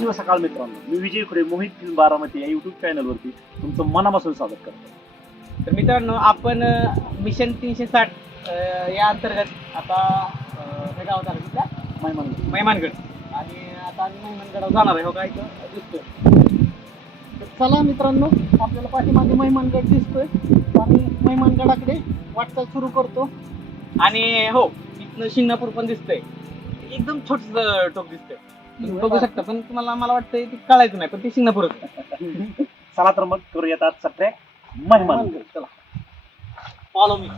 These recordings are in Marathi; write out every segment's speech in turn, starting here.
शिवसकाळ मित्रांनो मी विजय खुरे मोहित फिल्म बारामती या युट्यूब चॅनलवरती तुमचं मनापासून स्वागत करतो. तर मित्रांनो आपण मिशन तीनशे साठ या अंतर्गत आता हे गाव झालं कुठलं मेहमान मैमानगड. आणि आता आम्ही मैमानगडावर जाणार आहे हो काय दिसतोय. तर चला मित्रांनो आपल्याला पाठीमागे महिमानगड दिसतोय. आणि महिमानगडाकडे वाटचाल सुरू करतो. आणि हो इथनं शिंगणापूर पण दिसतंय. एकदम छोटस टोक दिसतंय. बघू शकता. पण तुम्हाला मला वाटतंय ते कळायचं नाही पण ते शिंगणापूरच चला तर मग करूयात आजचा ट्रॅक मेहमान चला. Follow me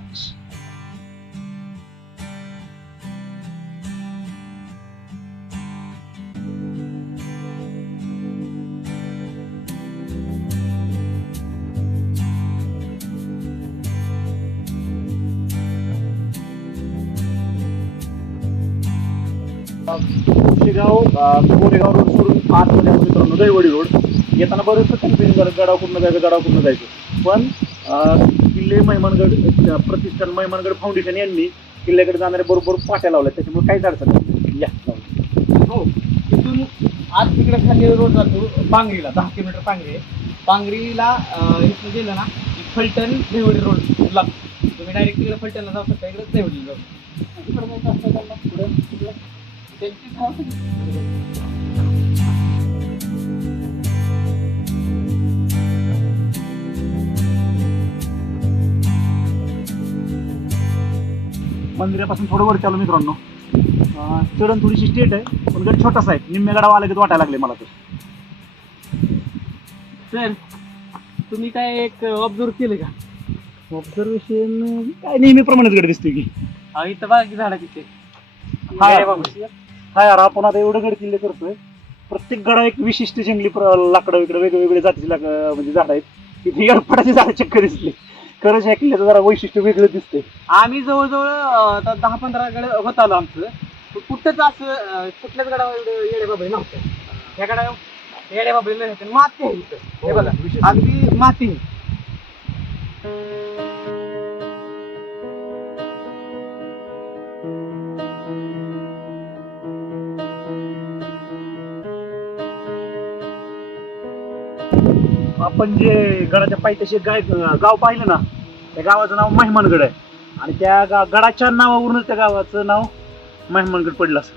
Shegaon Goregaon road सोडून आतमध्ये मित्रांनो दैवडी रोड. येताना बरेचसं कन्फ्युजन झालं गडाव कुठनं जायचं गडाव कुठनं जायचं. पण किल्ले मेहमानगड अं, प्रतिष्ठान मेहमानगड फाउंडेशन यांनी किल्ल्याकडे जाणारे बरोबर पाट्या लावल्या त्याच्यामुळे काहीच अडचण नाही. या. हो. तिथून आज तिकडे खाली रोड जातो पांगरीला दहा किलोमीटर पांगरी पांगरीला अं, इथून गेलं ना की फलटण देवडी रोड लागतो तुम्ही डायरेक्ट तिकडे फलटणला जाऊ शकता इकडे असलं त्यांना पुढं त्यांची धाव सगळी. मंदिरापासून थोडं वर चालू मित्रांनो. चढण थोडीशी स्टेट आहे पण गड छोटासा आहे. निम्म्या गडावा आला की वाटायला लागले मला तर. सर तुम्ही काय एक ऑब्झर्व केलं का? ऑब्झर्वेशन काय नेहमीप्रमाणेच गड दिसतोय की. इथं बघा की झाडा तिथे. हा. यार आपण आता एवढं गड किल्ले करतोय. प्रत्येक गडा एक विशिष्ट जंगली लाकडं इकडे वेगवेगळे जातीची लाक म्हणजे झाड आहेत. इथे एडपडाची झाडं चक्क दिसले. खरंच ह्या किल्ल्याचं जरा वैशिष्ट्य वेगळं दिसतंय. आम्ही जवळजवळ आता दहा पंधरा गड होत आलो आमचं. कुठंच असं कुठल्याच गडावर येडे बाबा नव्हतं. ह्या गडा येडे नव्हते माती आहे इथं. हे बघा. अगदी माती आपण जे गडाच्या पायथ्याशी गाय गाव पाहिलं ना त्या गावाचं नाव मेहमानगड आहे. आणि त्या गा गडाच्या नावावरूनच त्या गावाचं नाव मेहमानगड पडलं असं.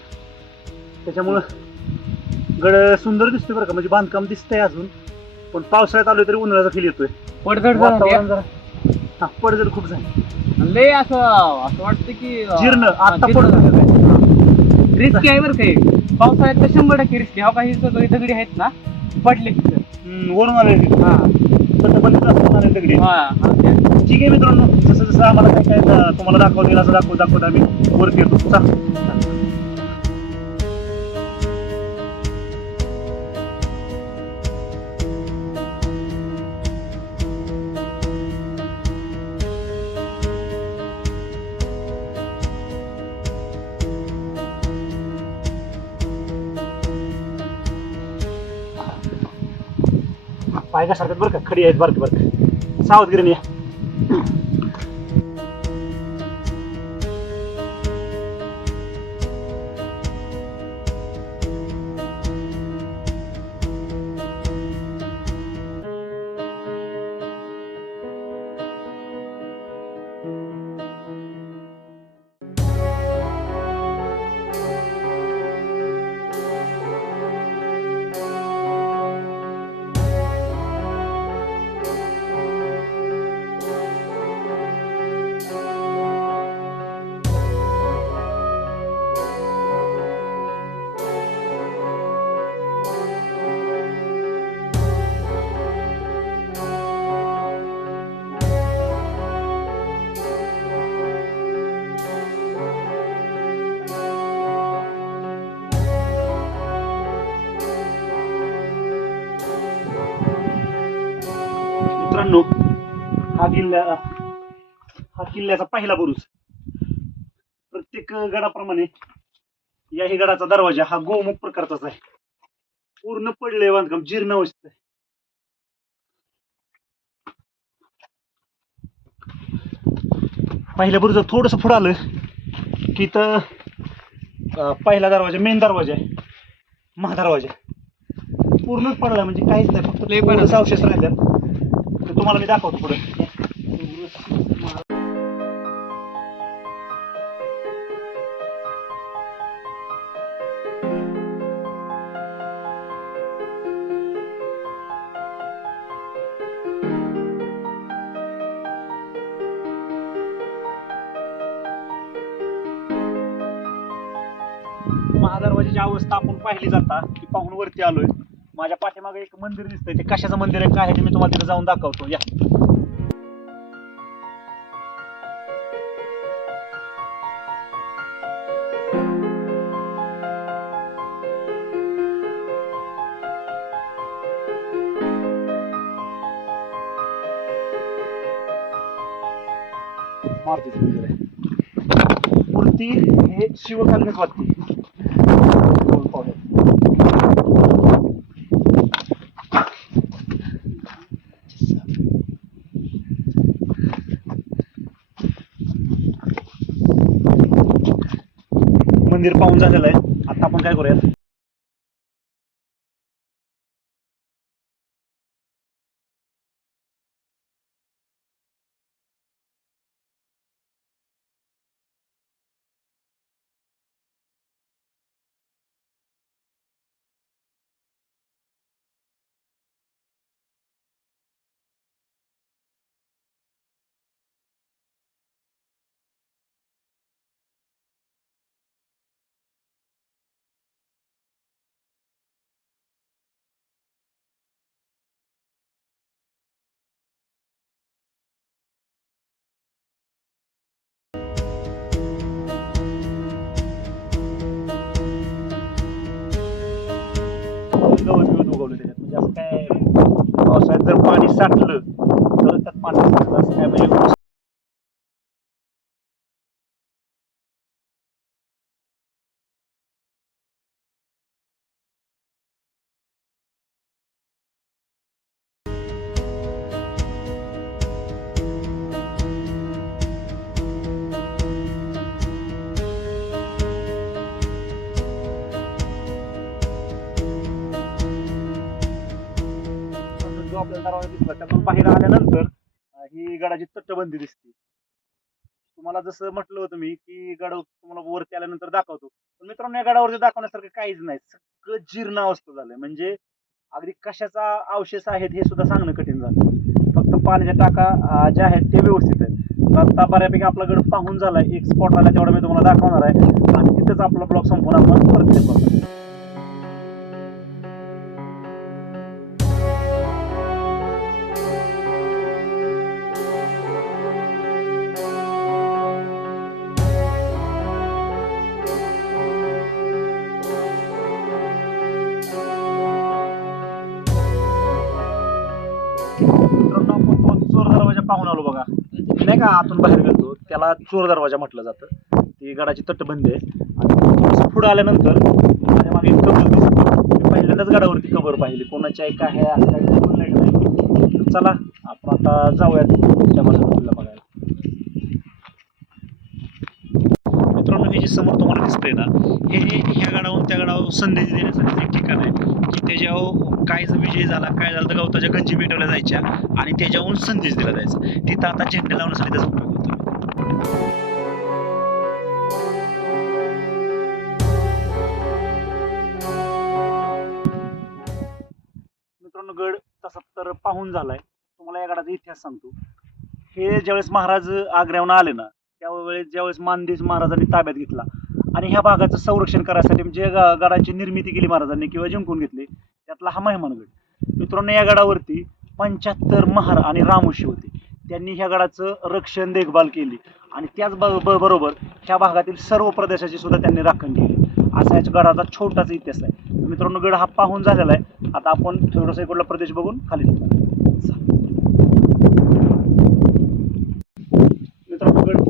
त्याच्यामुळं गड सुंदर दिसतोय बरं का म्हणजे बांधकाम दिसतंय अजून. पण पावसाळ्यात आलोय तरी उन्हाळ्याचा फील येतोय. पडझड वातावरण जरा हा पडझड खूप झाली. लय असं असं वाटतं की जीर्ण आता पडझड. रिस्की आहे बरं काही पावसाळ्यात तर शंभर टक्के रिस्की हा काही सगळे दगडी आहेत ना? पडले. वरून आले हा. सध्या पण वरून आले दगडी. हा ठीक आहे मित्रांनो जसं जसं आम्हाला काय काय तुम्हाला दाखवता येईल असं दाखवत दाखवत आम्ही. वरती येतो चला. पाय बरं का? खडी आहेत बरं बरं सावधगिरीने या. मित्रांनो हा किल्ला हा किल्ल्याचा पहिला बुरुज. प्रत्येक गडाप्रमाणे याही गडाचा दरवाजा हा गोमुख प्रकारचाच आहे. पूर्ण पडले बांधकाम जीर्ण अवस्थेत आहे. पहिल्या बुरुजात थोडस पुढं आलं की तर पहिला दरवाजा मेन दरवाजा आहे. महादरवाजा पूर्णच पडला म्हणजे काहीच नाही फक्त अवशेष राहिल्यात. ते तुम्हाला मी दाखवतो पुढे. महादरवाजाची अवस्था आपण पाहिली जाता की पाहून वरती आलोय. माझ्या पाठीमागे एक मंदिर दिसतंय. ते कशाचं मंदिर आहे काय आहे ते मी तुम्हाला तिथे जाऊन दाखवतो. या. मारुतीचं मंदिर आहे. मूर्ती हे शिवकालीनच वाटते. मंदिर पाहून झालेलं आहे. आता आपण काय करूयात? जर पाणी साठलं तर त्यात पाणी साठलं असं काय म्हणजे आपल्याला दरवाजा दिसला. त्यातून बाहेर आल्यानंतर ही गडाची तटबंदी दिसते. तुम्हाला जसं म्हटलं होतं मी की गड तुम्हाला वरती आल्यानंतर दाखवतो. पण मित्रांनो या गडावरती दाखवण्यासारखं काहीच नाही. सगळं जीर्ण अवस्था झालंय. म्हणजे अगदी कशाचा अवशेष आहेत हे सुद्धा सांगणं कठीण झालं फक्त पाण्याच्या टाका जे ज्या आहेत ते व्यवस्थित आहेत. तर आता बऱ्यापैकी आपला गड पाहून झालाय. एक स्पॉट आला तेवढा मी तुम्हाला दाखवणार आहे. आणि तिथंच आपला ब्लॉग संपून आपण परत चोर पाहून आलो बघा. नाही का आतून बाहेर गेलो त्याला चोर दरवाजा म्हटलं जातं. ती गडाची तटबंदी आहे. आणि पुढं आल्यानंतर माझ्या मागे एक कबर मी पहिल्यांदाच गडावरती कबर पाहिली. कोणाच्या एक काय आहे असं काही नाही. चला आपण आता जाऊयात. त्या बाजूला बघायला मित्रांनो हे जे समोर तुम्हाला दिसतंय ना हे ह्या गडावरून त्या गडावर संदेश देण्यासाठी एक ठिकाण आहे. की त्याच्यावर काय जर विजय झाला काय झालं तर गवताच्या गंजी पेटवल्या जायच्या आणि त्याच्यावरून संदेश दिला जायचा. तिथं आता झेंडे लावण्यासाठी त्याचा उपयोग होतो मित्रांनो गड तसा तर पाहून झालाय. तुम्हाला या गडाचा इतिहास सांगतो. हे ज्यावेळेस महाराज आग्र्याहून आले ना त्यावेळेस ज्यावेळेस मानदेश महाराजांनी ताब्यात घेतला आणि ह्या भागाचं संरक्षण करायसाठी जे ग- गडाची निर्मिती केली महाराजांनी किंवा जिंकून घेतली त्यातला हा मेहमानगड मित्रांनो या गडावरती पंच्याहत्तर महार आणि रामोशी होते. त्यांनी ह्या गडाचं रक्षण देखभाल केली आणि त्याच बरोबर ह्या भागातील सर्व प्रदेशाची सुद्धा त्यांनी राखण केली. असा याच्या गडाचा छोटासा इतिहास आहे. मित्रांनो गड हा पाहून झालेला आहे. आता आपण थोडासा इकडला प्रदेश बघून खाली निघू. मित्रांनो गड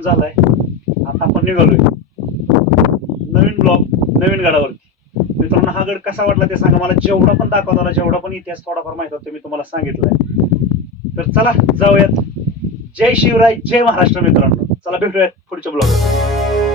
पूर्ण झालंय. आता आपण निघालोय. नवीन ब्लॉग नवीन गडावरती मित्रांनो हा गड कसा वाटला ते सांगा. मला जेवढा पण दाखवत आला जेवढा पण इतिहास थोडाफार माहीत होता मी तुम्हाला सांगितलंय. तर चला जाऊयात. जय शिवराय जय महाराष्ट्र मित्रांनो. चला भेटूयात पुढच्या ब्लॉग